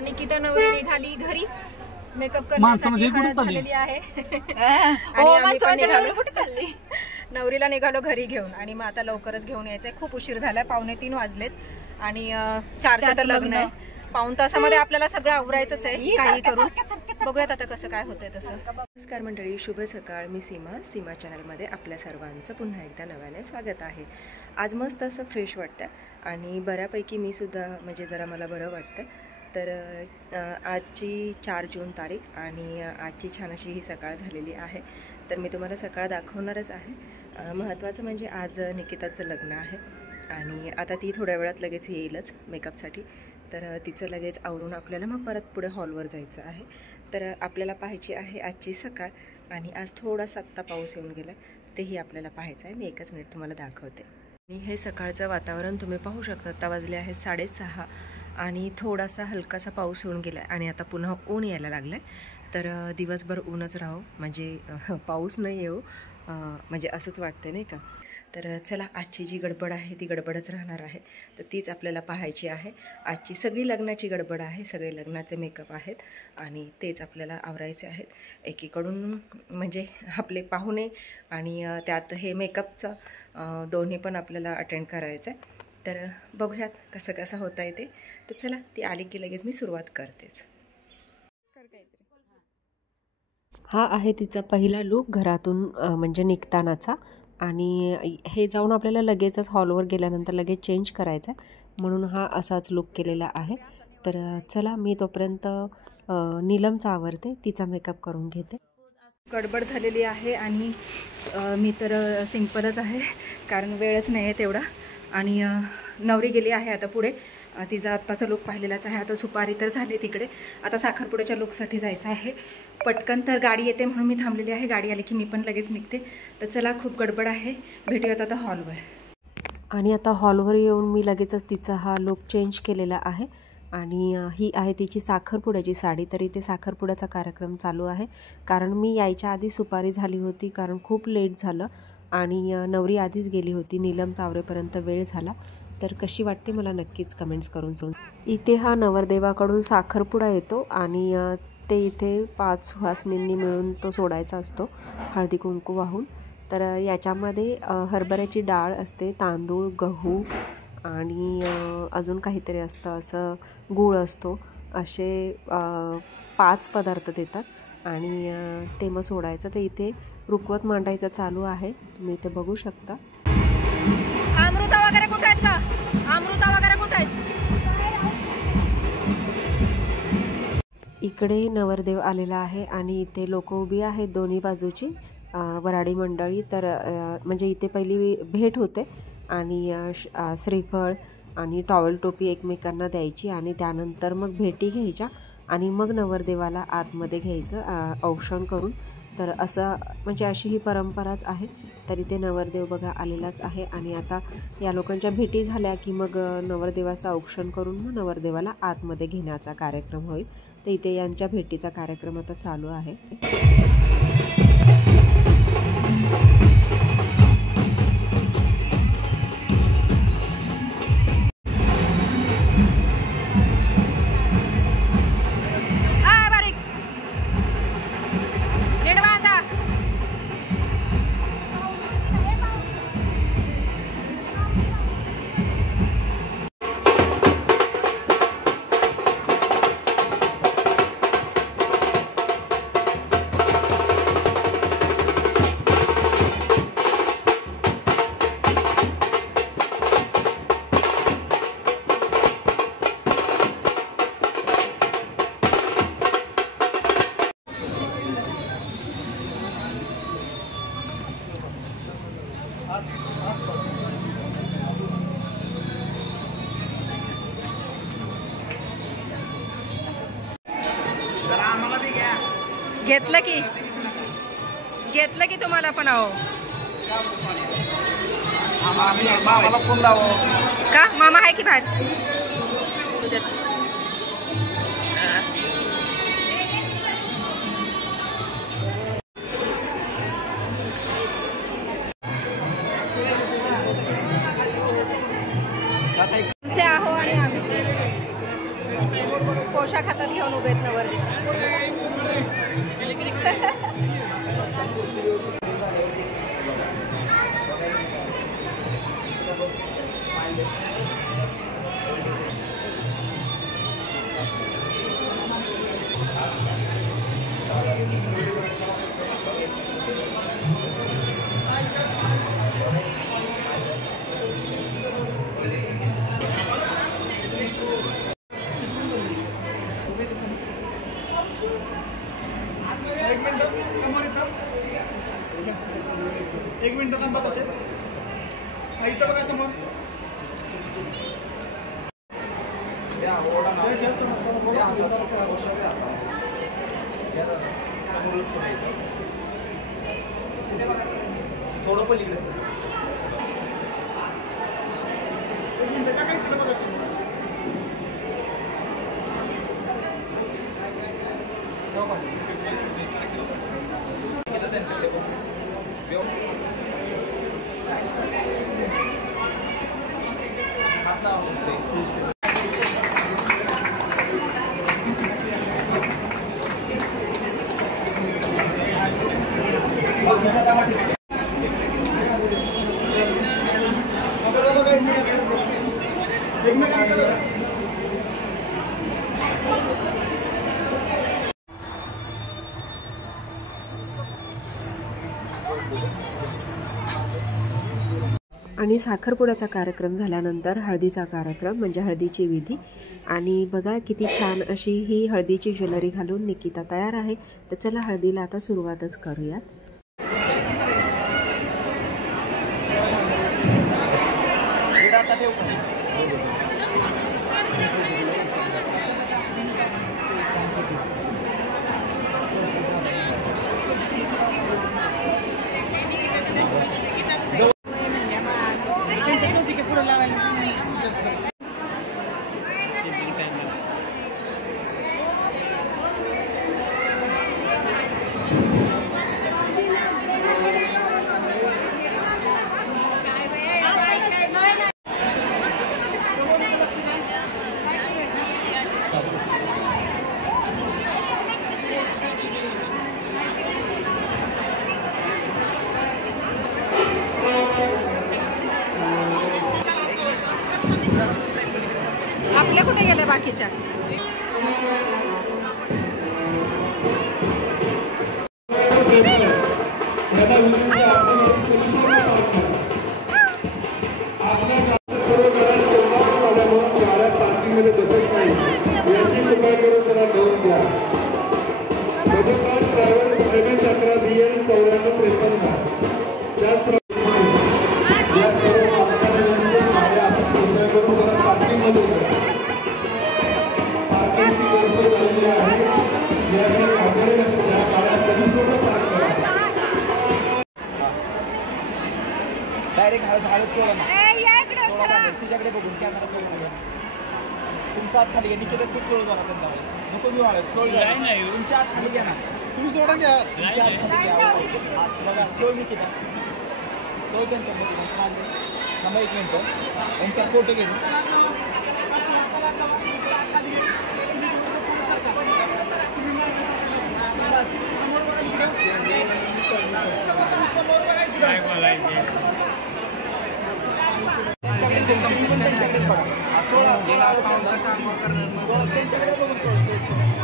निकिता नवरी निघाली घरी मेकअप करण्यासाठी हळद झालेली आहे आणि आम्ही पण निघालो कुठे चालली नवरीला निघालो घरी घेऊन आणि मग आता लवकरच घेऊन यायचंय खूप उशीर झालाय 2:45 वाजलेत आणि 4चं तर लग्न आहे पाऊण तासामध्ये आपल्याला सगळं आवरायचंच आहे काही करून बघूयात आता कसं काय होतंय तसं। नमस्कार मंडळी, शुभ सकाळ। मी सीमा चॅनलमध्ये आपल्या सर्वांचं पुन्हा एकदा नव्याने स्वागत आहे। आज मस्त असं फ्रेश वाटतं आणि बऱ्यापैकी मी सुद्धा म्हणजे जरा मला बरं वाटतं। तर आजची 4 जून तारीख आणि आजची छान अशी ही सकाळ झालेली आहे। तर मी तुम्हाला सकाळ दाखवणारच आहे। महत्त्वाचं म्हणजे आज निकिताचं लग्न आहे आणि आता ती थोड्या वेळात लगेच येईलच मेकअपसाठी। तर तिचं लगेच आवरून आपल्याला मग परत पुढे हॉलवर जायचं आहे। तर आपल्याला पाहायची आहे आजची सकाळ आणि आज थोडासा आत्ता पाऊस येऊन गेला तेही आपल्याला पाहायचं आहे। मी एकच मिनिट तुम्हाला दाखवते। आणि हे सकाळचं वातावरण तुम्ही पाहू शकता। आता वाजले आहे 6:30 आणि थोडासा हलकासा पाऊस येऊन गेला आणि आता पुन्हा ऊन यायला लागलं आहे। तर दिवसभर ऊनच राहो म्हणजे पाऊस नाही येऊ म्हणजे असंच वाटतं नाही का। तर चला आजची जी गडबड आहे ती गडबडच राहणार आहे। तर तीच आपल्याला पाहायची आहे। आजची सगळी लग्नाची गडबड आहे, सगळे लग्नाचे मेकअप आहेत आणि तेच आपल्याला आवरायचे आहेत। एकीकडून म्हणजे आपले पाहुणे आणि त्यात हे मेकअपचं दोन्ही पण आपल्याला अटेंड करायचं आहे। तर बघूयात कसं कसं होतं आहे ते। तर चला ती आली की लगेच मी सुरुवात करतेच। हा आहे तिचा पहिला लूक घरातून म्हणजे निघतानाचा आणि हे जाऊन आपल्याला लगेचच हॉलवर गेल्यानंतर लगेच चेंज करायचं आहे म्हणून हा असाच लूक केलेला आहे। तर चला मी तोपर्यंत नीलमचा आवरते, तिचा मेकअप करून घेते। गडबड झालेली आहे आणि मी तर सिंपलच आहे कारण वेळच नाही आहे तेवढा आणि नवरी गेली आहे आता पुढे। तिचा आत्ताचा लूक पाहिलेलाच आहे। आता सुपारी तर झाली तिकडे, आता साखरपुड्याच्या लूकसाठी जायचं आहे पटकन। तर गाडी येते म्हणून मी थांबलेली आहे, गाडी आली की मी पण लगेच निघते। तर चला खूप गडबड आहे, भेटूयात आता हॉलवर। आणि आता हॉलवर येऊन मी लगेचच तिचा हा लूक चेंज केलेला आहे आणि ही आहे तिची साखरपुड्याची साडी। तर इथे साखरपुड्याचा कार्यक्रम चालू आहे कारण मी यायच्या आधी सुपारी झाली होती कारण खूप लेट झालं आणि नवरी आधीच गेली होती, नीलमचा आवरेपर्यंत वेळ झाला। तर कशी वाटते मला नक्कीच कमेंट्स करून सांगा। इथे हा नवरदेवाकडून साखरपुडा येतो आणि ते इथे 5 सुहासनींनी मिळून तो सोडायचा असतो हळदी कुंकू वाहून। तर याच्यामध्ये हरभऱ्याची डाळ असते, तांदूळ, गहू आणि अजून काहीतरी असतं, असं गूळ असतो, असे 5 पदार्थ देतात आणि ते मग सोडायचं। तर इथे रुखवत मांडायचं चालू आहे, तुम्ही इथे बघू शकता। अमृता वगैरे कुठे आहेत का? अमृता वगैरे कुठे आहेत? इकडे नवरदेव आलेला आहे आणि इथे लोक उभी आहेत दोन्ही बाजूची वराडी मंडळी। तर म्हणजे इथे पहिली भेट होते आणि श्रीफळ आणि टॉवेल टोपी एकमेकांना द्यायची आणि त्यानंतर मग भेटी घ्यायच्या आणि मग नवरदेवाला आतमध्ये घ्यायचं औक्षण करून। तर असं म्हणजे अशी ही परंपराच आहे। तर इथे नवरदेव बघा आलेलाच आहे आणि आता या लोकांच्या भेटी झाल्या की मग नवरदेवाचं औक्षण करून मग नवरदेवाला आतमध्ये घेण्याचा कार्यक्रम होईल। तर इथे यांच्या भेटीचा कार्यक्रम आता चालू आहे। घेतलं की तुम्हाला पण आहो का? मामा आहे की बाहेर? एका हातात घेऊन उभे आहेत नवरदेव. एक मिनिट थांबा. तसे इथं बघा समोर. थोडं पलीकडे आणि साखरपुड्याचा कार्यक्रम झाल्यानंतर हळदीचा कार्यक्रम म्हणजे हळदीची विधी. आणि बघा किती छान अशी ही हळदीची ज्वेलरी घालून निकिता तयार आहे. तर चला हळदीला आता सुरुवातच करूयात. आपल्या कुठे गेले बाकीच्या? डायरेक्ट हळद चोळा ना तुझ्याकडे बघून कॅमेरा तुमचा हात खाली घ्या. निकिता खूप चोळ जरा त्यांना नको मी हळद चोळ तुमच्या हात खाली घ्या ना. तुम्ही सोडा घ्या. तुमच्या हात खाली घ्या. बघा चोळ निकिता चोळ त्यांच्यामध्ये. थांबा एक मिनिट. ओंकार फोटो घेऊन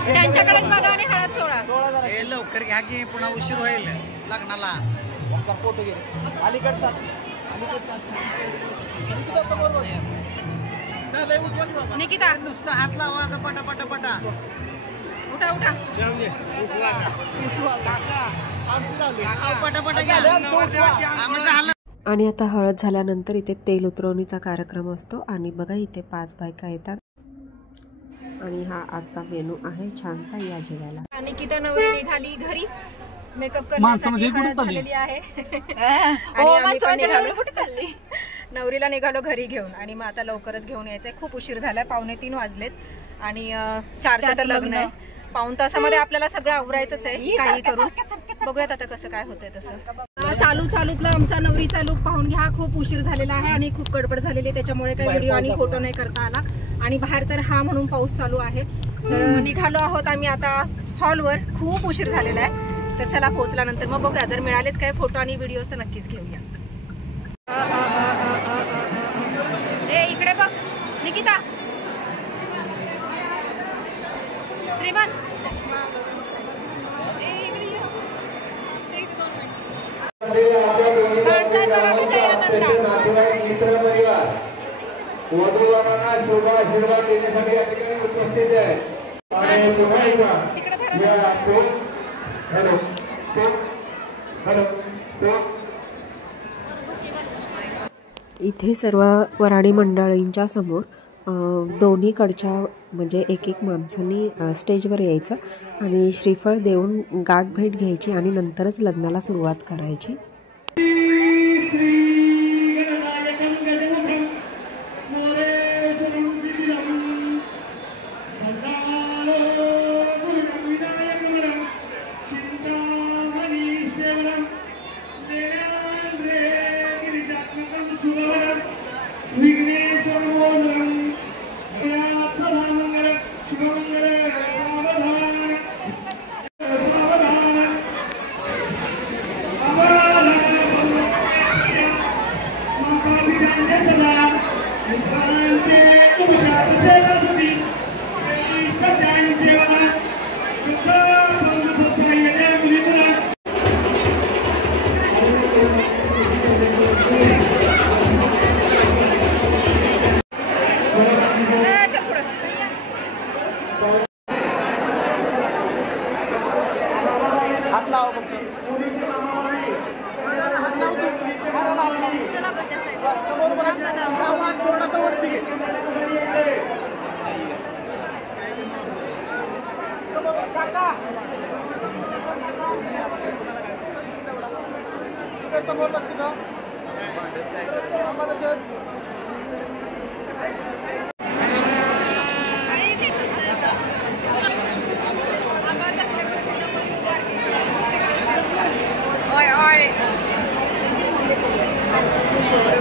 त्यांच्याकडेच बघा आणि हळद सोडा. लवकर घ्या की पुन्हा उशीर होईल लग्नाला. फोटो घे. अलीकडचा निकिता नुसतं हात लावा आता पटा पटा पटा. उठा उठा. पटा पटा घ्या. आणि आता हळद झाल्यानंतर इथे तेल उतरवणीचा कार्यक्रम असतो. आणि बघा इथे 5 बायका येतात. आणि हा आजचा मेनू आहे छानसा या जेवायला. आणि निकिता नवरी निघाली घरी. मेकअप करण्यासाठी हळद झालेली आहे. नवरीला निघालो घरी घेऊन. आणि मग आता लवकरच घेऊन यायचंय. खूप उशीर झालाय. 2:45 वाजलेत. आणि 4चं लग्न आहे. पाऊण तासामध्ये आपल्याला सगळं आवरायचंच आहे काही करून. बघूयात आता कसं काय होतंय तसं. चालूतला आमचा नवरीचा लुक पाहून घ्या. खूप उशीर झालेला आहे आणि खूप गडबड झालेली आहे. त्याच्यामुळे काही व्हिडिओ आणि फोटो नाही करता आला. आणि बाहेर तर हा म्हणून पाऊस चालू आहे. तर निघालो आहोत आम्ही आता हॉलवर. खूप उशीर झालेला आहे, तर चला पोहोचल्यानंतर मग बघूया. जर मिळालेच काय फोटो आणि व्हिडिओज तर नक्कीच घेऊया. इकडे बघ निकिता, श्रीमंत इथे सर्व वऱ्हाडी मंडळींच्या समोर दोन्हीकडच्या म्हणजे एक एक माणसांनी स्टेजवर यायचं आणि श्रीफळ देऊन गाठ भेट घ्यायची आणि नंतरच लग्नाला सुरुवात करायची. समोर लक्ष द्या.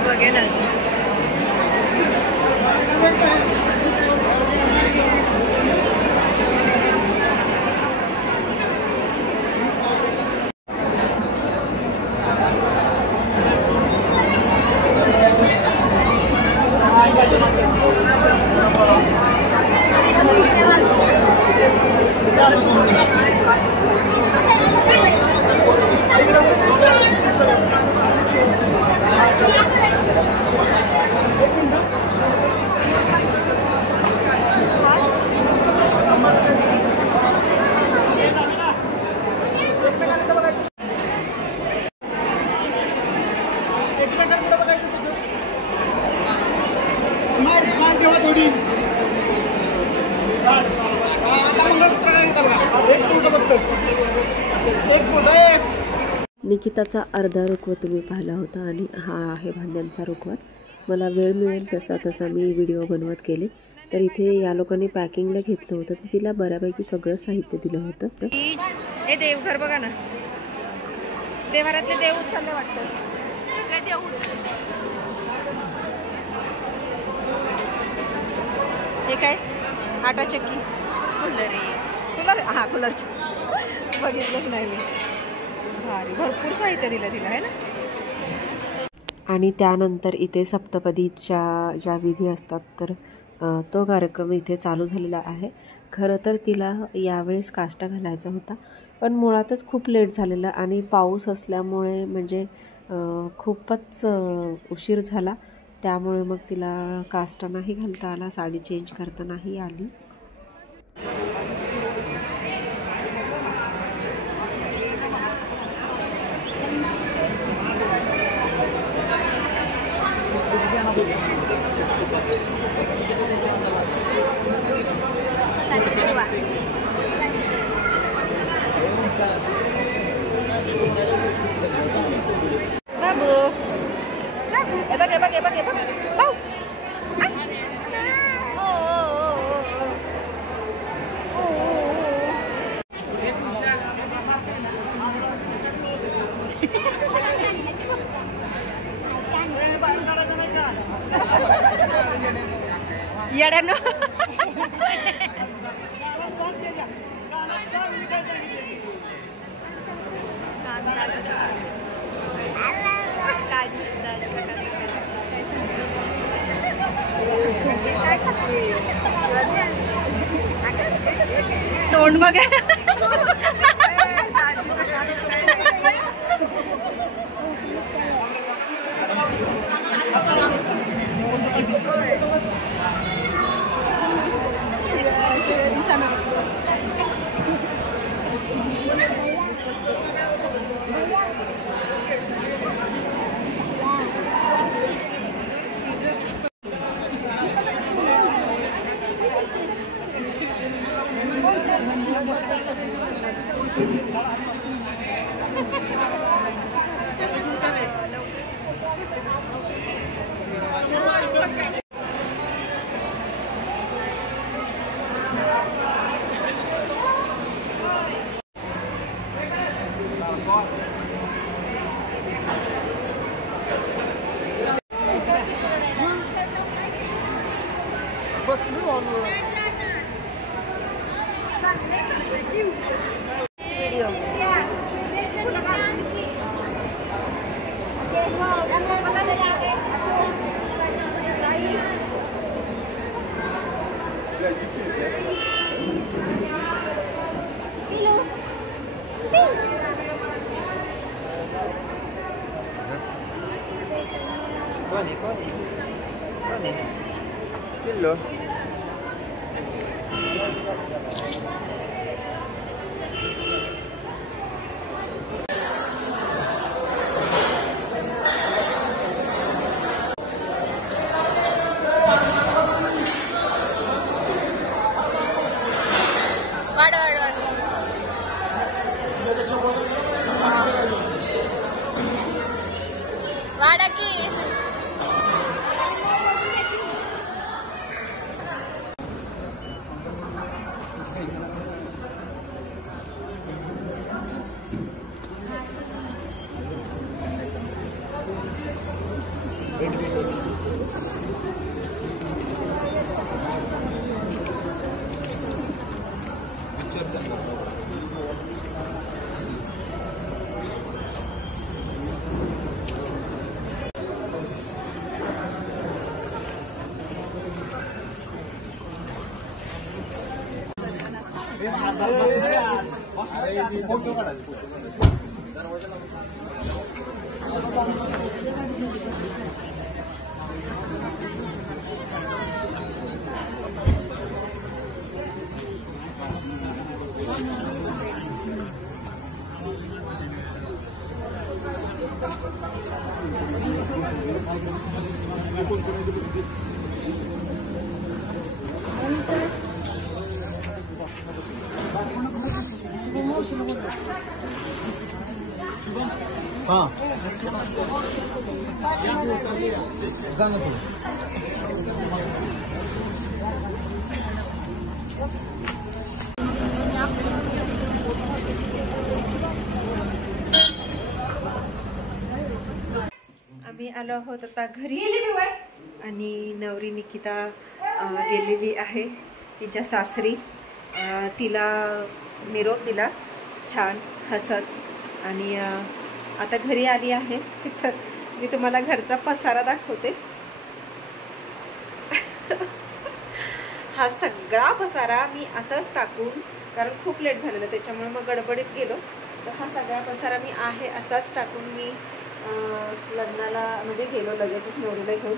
बघे ना निकिताचा अर्धा रुखवत तुम्ही पाहिला होता आणि हा आहे भांड्यांचा रुखवत. मला वेळ मिळेल तसा मी व्हिडिओ बनवत गेले. तर इथे या लोकांनी पॅकिंगला घेतलं होतं तर तिला बऱ्यापैकी सगळं साहित्य दिलं होतं. हे देवघर बघा ना, देवारातले देव उचलले वाटतं. हे काय आटा चक्की, कूलर हा कूलरची बघितलंच नाही मी. भरपूर साहित्य दिलं तिला आहे ना. आणि त्यानंतर इथे सप्तपदीच्या ज्या विधी असतात तर तो कार्यक्रम इथे चालू झालेला आहे. खरं तर तिला यावेळेस काष्टा घालायचा होता पण मुळातच खूप लेट झालेला आणि पाऊस असल्यामुळे म्हणजे खूपच उशीर झाला. त्यामुळे मग तिला काष्टा नाही घालता आला, साडी चेंज करता नाही आली. बाबू बघ भाऊ येड्यानो तोंड बघा. हाँ आम्ही आलो आहोत आता घरी आणि नवरी निकिता गेलेली आहे तिच्या सासरी. तिला निरोप दिला छान हसत आणि आता घरी आली आहे. तर मी तुम्हाला घरचा पसारा दाखवते. हा सगळा पसारा मी असाच टाकून, कारण खूप लेट झालेलं त्याच्यामुळे मग गडबडीत गेलो. तर हा सगळा पसारा मी आहे असाच टाकून मी लग्नाला म्हणजे गेलो लगेचच नवरीला घेऊन.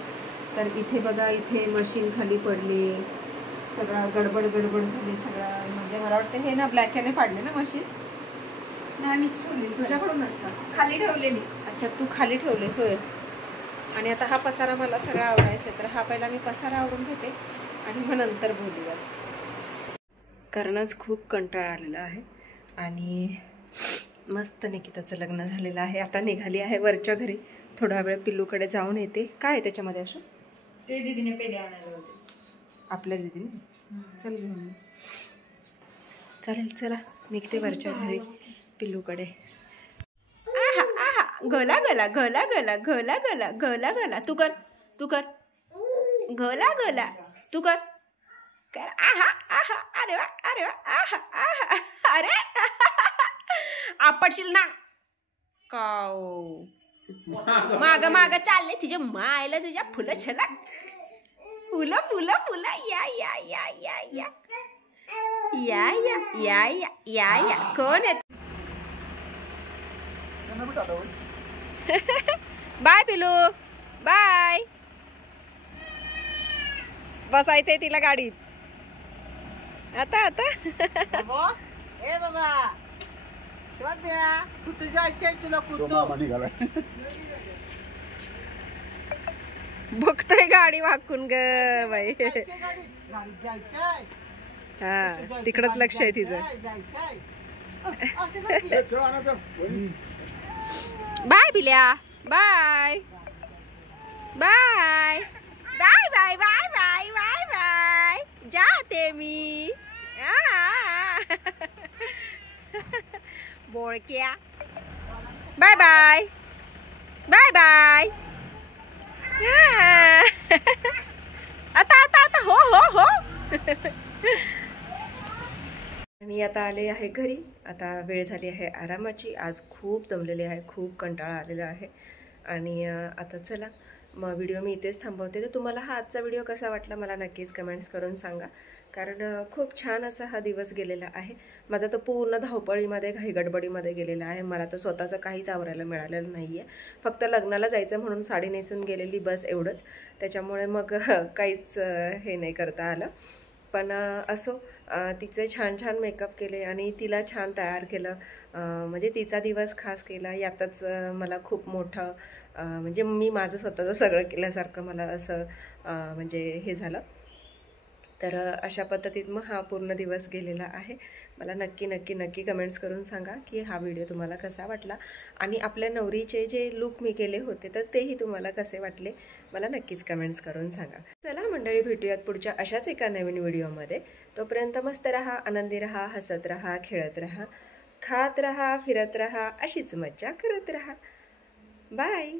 तर इथे बघा, इथे मशीन खाली पडली, सगळा गडबड झाली सगळा. म्हणजे मला वाटतं हे ना ब्लॅक याने पाडले ना मशीन. नाही मीच ठेवली, तुझ्याकडून नसतं, खाली ठेवलेली. अच्छा तू खाली ठेवले सोय. आणि आता हा पसारा मला सगळा आवरायचा. तर हा पहिला मी पसारा आवरून घेते आणि मग नंतर बोलूया. कारणच खूप कंटाळा आलेला आहे आणि मस्त निकिताचं लग्न झालेलं आहे. आता निघाली आहे वरच्या घरी. थोडा वेळ पिल्लूकडे जाऊन येते. काय आहे त्याच्यामध्ये असं? ते दीदीने पेढे आणायला होते आपल्या दीदीने. चल घेऊन चालेल, चला निघते वरच्या घरी पिल्लूकडे. आहा आहा, गोला गोला गोला गोला गोला गोला गोला गोला. तू कर गोला गोला, तू कर. आहा आहा, अरे वा अरे वा, आहा आहा, अरे आपटशील ना काऊ. माग माग चालले तुझ्या मायला तुझ्या फुलं छलक फुलं फुलं फुलं या या या या या या या या या या या कोण आहे बाय पिलू बाय बसायचंय तिला गाडीत आता आता ए बाबा कुठं जायचंय तुला कुठं बघतोय गाडी वाकून ग बाई हा तिकडच लक्ष आहे तिचं बाय पिल्या bye bye bye bye bye bye bye bye जाते मी बोळक्या बाय बाय बाय बाय आता आता आता हो हो हो आणि आता आले आहे घरी. आता वेळ झाली आहे आरामाची. आज खूप दमलेले आहे, खूप कंटाळा आलेला आहे. आणि आता चला मग व्हिडिओ मी इथेच थांबवते. तर तुम्हाला हा आजचा व्हिडिओ कसा वाटला मला नक्कीच कमेंट्स करून सांगा. कारण खूप छान असा हा दिवस गेलेला आहे. माझा तर पूर्ण धावपळीमध्ये घाईगडबडीमध्ये गेलेला आहे. मला तर स्वतःचं काहीच आवरायला मिळालेलं नाही आहे. फक्त लग्नाला जायचं म्हणून साडी नेसून गेलेली बस एवढंच. त्याच्यामुळे मग काहीच हे नाही करता आलं. पण असो तिचे छान छान मेकअप केले आणि तिला छान तयार केलं. म्हणजे तिचा दिवस खास केला यातच मला खूप मोठं म्हणजे मी माझं स्वतःचं सगळं केल्यासारखं मला असं म्हणजे हे झालं. तर अशा पद्धतीत मग हा पूर्ण दिवस गेलेला आहे. मला नक्की नक्की नक्की कमेंट्स करून सांगा की हा व्हिडिओ तुम्हाला कसा वाटला आणि आपल्या नवरीचे जे लुक मी केले होते तर तेही तुम्हाला कसे वाटले मला नक्कीच कमेंट्स करून सांगा. चला मंडळी, भेटूयात पुढच्या अशाच एका नवीन व्हिडिओमध्ये. तोपर्यंत मस्त रहा, आनंदी रहा, हसत रहा, खेळत रहा, खात रहा, फिरत रहा, अशीच मज्जा करत रहा. बाय.